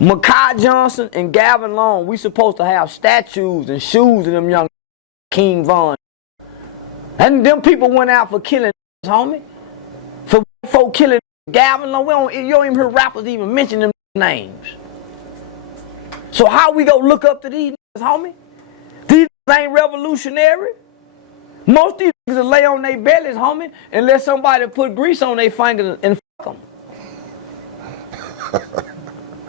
Makai Johnson and Gavin Long, we supposed to have statues and shoes of them young King Von. And them people went out for killing homie. For killing Gavin Long. You don't even hear rappers even mention them names. So how we go look up to these homie? These ain't revolutionary. Most of these niggas lay on their bellies, homie, and let somebody put grease on their fingers and fuck them.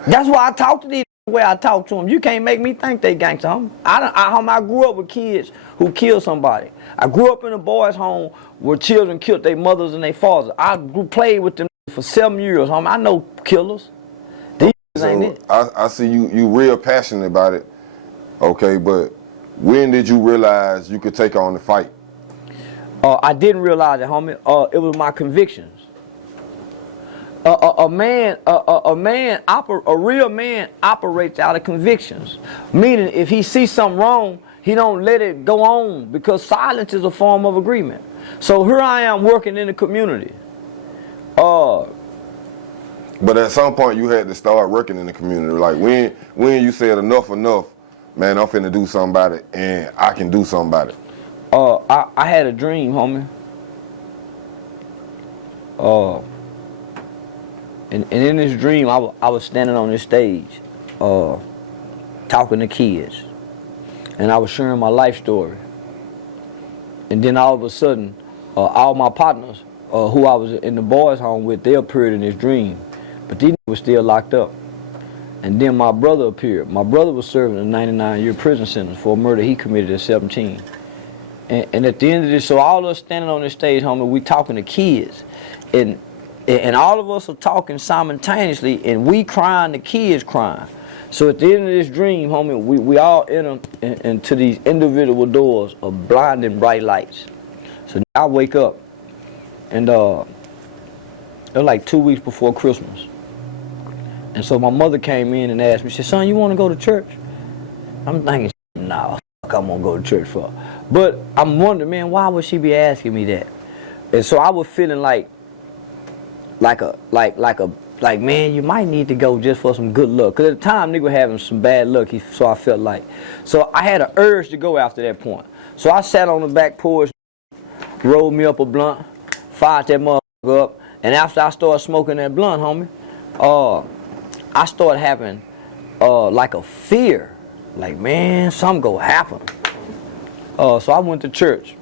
That's why I talk to these the way I talk to them. You can't make me think they gangster, homie. I grew up with kids who killed somebody. I grew up in a boys' home where children killed their mothers and their fathers. I played with them for 7 years, homie. I know killers. These ain't it. I see you real passionate about it, okay, but when did you realize you could take on the fight? I didn't realize it, homie. It was my convictions. A real man operates out of convictions. Meaning, if he sees something wrong, he don't let it go on, because silence is a form of agreement. So here I am working in the community. But at some point, you had to start working in the community. Like when you said enough, man, I'm finna do something about it, and I can do something about it. I had a dream, homie. And in this dream, I was standing on this stage, talking to kids, and I was sharing my life story. And then all of a sudden, all my partners, who I was in the boys' home with, they appeared in this dream, but these were still locked up. And then my brother appeared. My brother was serving a 99-year prison sentence for a murder he committed at 17. And at the end of this, so all of us standing on this stage, homie, we talking to kids, and all of us are talking simultaneously, and we crying, the kids crying. So at the end of this dream, homie, we all enter into these individual doors of blinding bright lights. So I wake up, and it was like 2 weeks before Christmas. And so my mother came in and asked me, she said, son, you want to go to church? I'm thinking, nah, fuck I'm going to go to church for. But I'm wondering, man, why would she be asking me that? And so I was feeling like, man, you might need to go just for some good luck. Because at the time, nigga was having some bad luck, so I felt like. So I had an urge to go after that point. So I sat on the back porch, rolled me up a blunt, fired that motherfucker up, and after I started smoking that blunt, homie, I started having like a fear. Like, man, something gonna happen. So I went to church.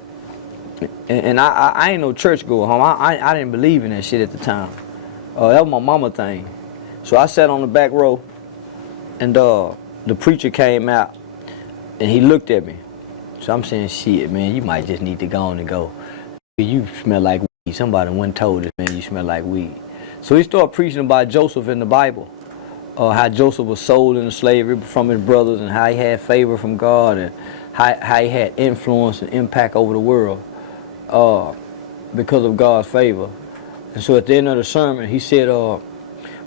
And I ain't no church goer, homie. I didn't believe in that shit at the time. That was my mama thing. So I sat on the back row, and the preacher came out, and he looked at me. So I'm saying, shit, man, you might just need to go on and go. You smell like weed. Somebody went told us, man, you smell like weed. So he started preaching about Joseph in the Bible, how Joseph was sold into slavery from his brothers, and how he had favor from God, and how he had influence and impact over the world because of God's favor. And so at the end of the sermon, he said,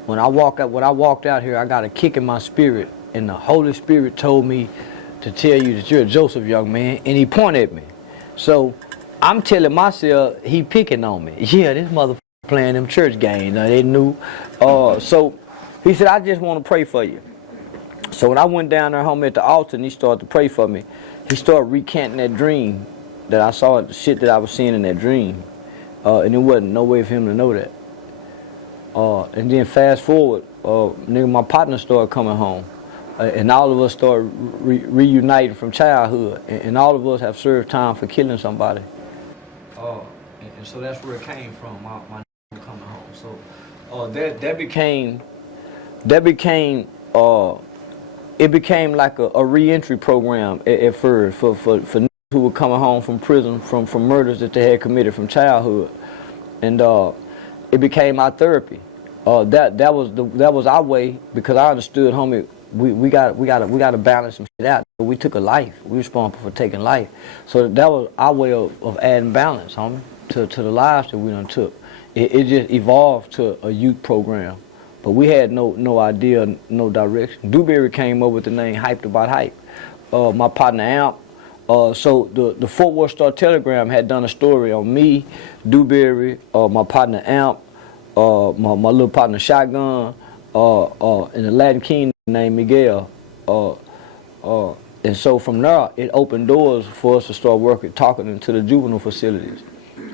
when I walked out here, I got a kick in my spirit, and the Holy Spirit told me to tell you that you're a Joseph, young man, and he pointed at me. So I'm telling myself, he picking on me. Yeah, this motherfucker playing them church games. Now, they knew. So he said, I just want to pray for you. So when I went down there home at the altar and he started to pray for me, he started recanting that dream that I saw, the shit that I was seeing in that dream. And it wasn't no way for him to know that. And then fast forward, nigga, my partner started coming home. And all of us started reuniting from childhood. And all of us have served time for killing somebody. And so that's where it came from, my nigga coming home. So it became like a re-entry program at first for niggas who were coming home from prison from murders that they had committed from childhood, and it became our therapy. That was our way, because I understood, homie, we got to balance some shit out. We took a life. We were responsible for taking life. So that was our way of adding balance, homie, to the lives that we done took. It just evolved to a youth program. But we had no idea, no direction. Dewberry came up with the name Hyped About Hype. My partner Amp. So the Fort Worth Star-Telegram had done a story on me, Dewberry, my partner Amp, my little partner Shotgun, and the Latin King named Miguel. And so from there, it opened doors for us to start talking into the juvenile facilities.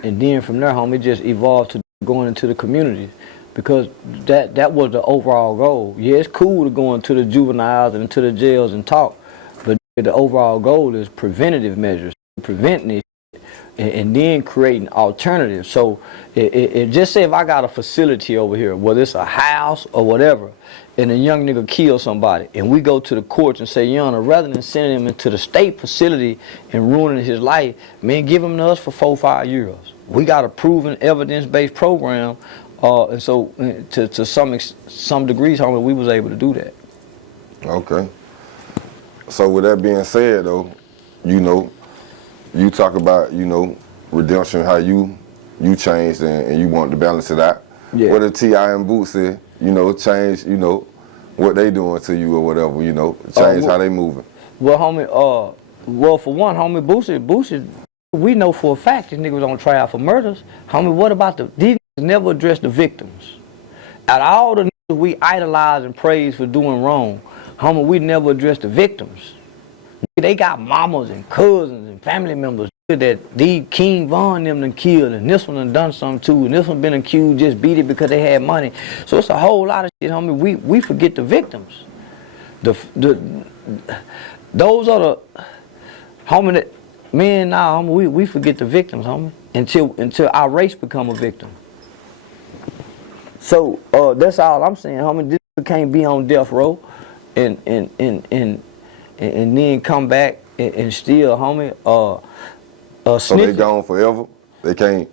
And then from there, homie, it just evolved to going into the community. Because that was the overall goal. Yeah, it's cool to go into the juveniles and into the jails and talk, but the overall goal is preventative measures, preventing it, and then creating alternatives. So it just say if I got a facility over here, whether it's a house or whatever, and a young nigga kills somebody, and we go to the courts and say, Your Honor, rather than sending him into the state facility and ruining his life, man, give him to us for 4 or 5 years. We got a proven evidence-based program, and so to some degrees, homie, we was able to do that. Okay. So with that being said, though, you know, you talk about, you know, redemption, how you changed and you want to balance it out. Yeah. What did T.I.M. Boosie, you know, change, you know, what they doing to you or whatever, you know, change how they moving? Well, homie, well, for one, homie, Boosie, we know for a fact this nigga was on trial for murders. Homie, what about these niggas never addressed the victims? Out of all the niggas we idolize and praise for doing wrong, homie, we never addressed the victims. They got mamas and cousins and family members that these King Von them done killed, and this one done something too, and this one been accused, just beat it because they had money. So it's a whole lot of shit, homie. We forget the victims. Those are the homie that men now, homie, we forget the victims, homie, until our race become a victim. So that's all I'm saying, homie. This can't be on death row and then come back and still, homie, so they gone forever? They can't,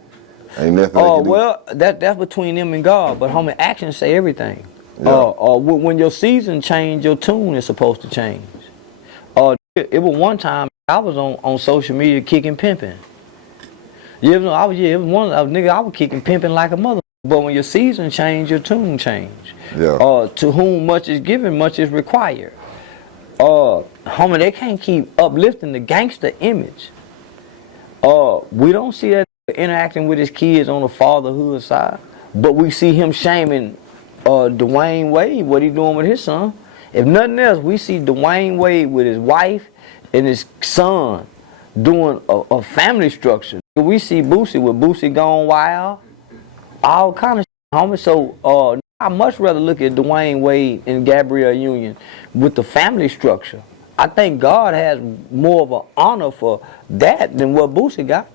ain't nothing they can do? Well, that's between them and God, but homie, actions say everything. Yeah. When your season change, your tune is supposed to change. It was one time I was on social media kicking pimping. It was one nigga I was kicking pimping like a mother. But when your season change, your tune change. Yeah. To whom much is given, much is required. Homie, they can't keep uplifting the gangster image. We don't see that interacting with his kids on the fatherhood side, but we see him shaming Dwayne Wade, what he doing with his son. If nothing else, we see Dwayne Wade with his wife and his son doing a family structure. We see Boosie with Boosie Gone Wild, all kind of shit, homie. So I much rather look at Dwayne Wade and Gabrielle Union with the family structure. I think God has more of an honor for that than what Boosie got.